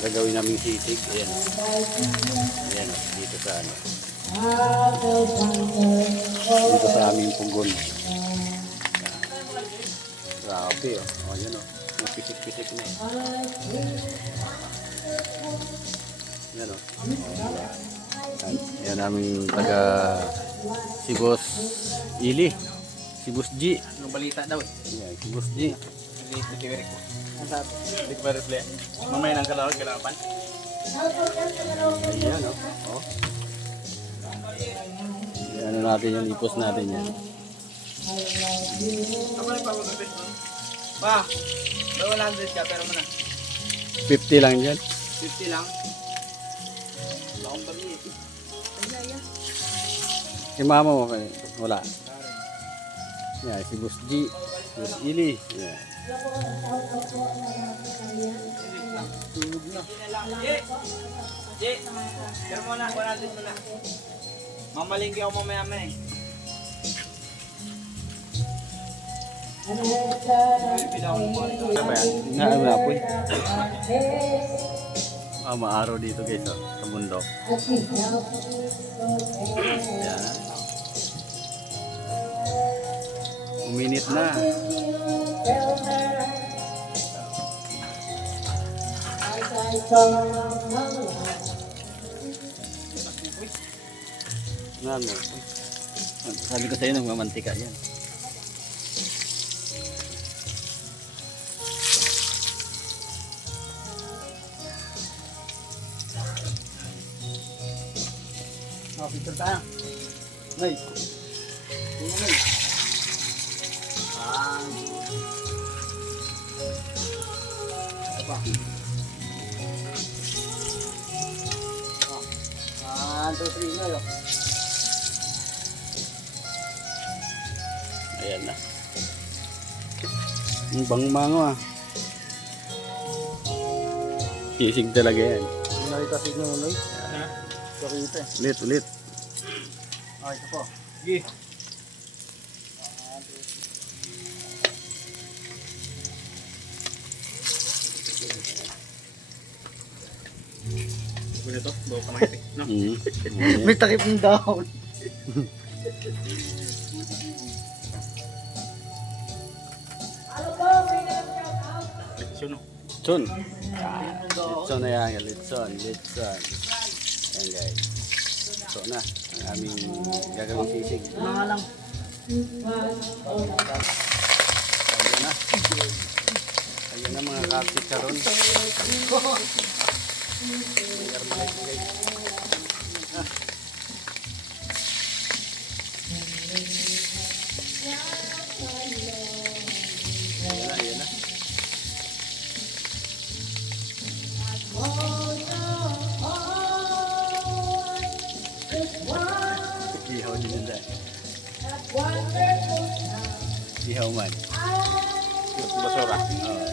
gagawin namin sisig. Ayan. Ayan, oh, dito sa ano. Dito sa aming pugon. Grabe, oh. Oh, yun, oh. May pitik-pitik na. eh. Yan, oh. Yan, yan aming taga si Boss Ili. Si Boss G. Anong balita daw? Yan, si Boss G. Hindi ko. Ang sabi? Hindi ko pa-reply. Mamaya nang kalawag, kailangan Ayan, oh. oh. Ano natin yan, ipos natin yan. Ako na pa mag Pa, may 100 ka, pero mo na. 50 lang dyan. 50 lang. Wala akong pamilya. Si mama mo, kay- wala. Yan, si Boss G. Boss Ili. Yan. Tulog na. Ye! Pero mo na, 100 mo na. Mamalingki ako mamaya yan? Nga, na po eh. Ah, maaraw dito guys, oh, sa bundok. Yan. Uminit na. Ano? Sabi ko sa'yo, nagmamantika yan. Oh, picture tayo. Nay. Nay. Ah. 1, 2, 3 na yun. Ayan na. Ang bangmango ah. Sisig talaga yan. Nakita si Nunoy. Nakita. Eh. Ulit, ulit. Ay, ito po. Sige. Ano ito? Bawa ka makiti. No? Mm. May takip ng dahon. Leksyon, no? Litson. Ah, litson na yan. Litson, litson. Ayan guys. Ito na. Ang aming gagawing sisig. Mga lang. Ayan na. Ayan na mga kapit karon. Ihaw din nila. Ihaw man. Basura. Oo.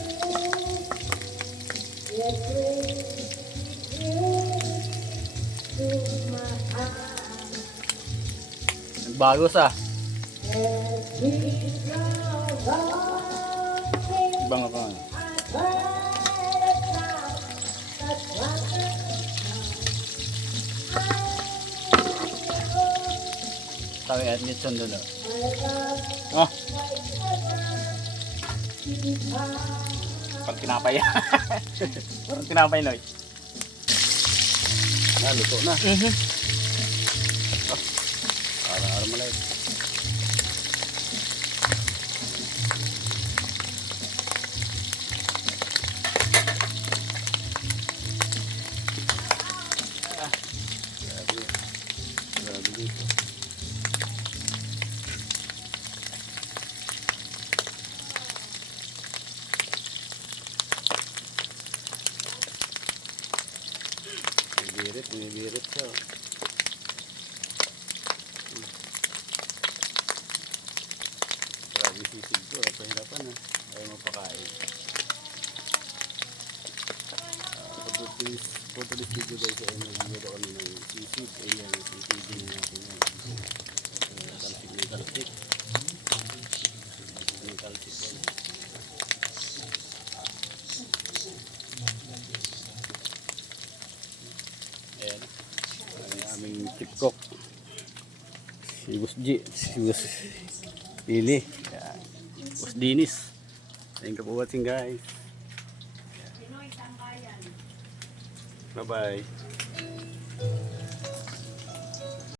Nagbago sa. Ibang ako. ano. Doon. oh. Oh. Pag tinapay. Pag tinapay, Noy. Na, luto na. Mhm. Parang armalay. Grabe. Bumibirit, bumibirit siya. oh. Grabe sisig ko. ah. Pahirapan na. Ayaw mapakain. For this video guys, ay nag-video kami ng sisig. Ayan, sisig natin yan. Cook. Si Boss G. Si Boss Lili. Yan. Boss Dinis. Thank you for watching guys. Bye bye.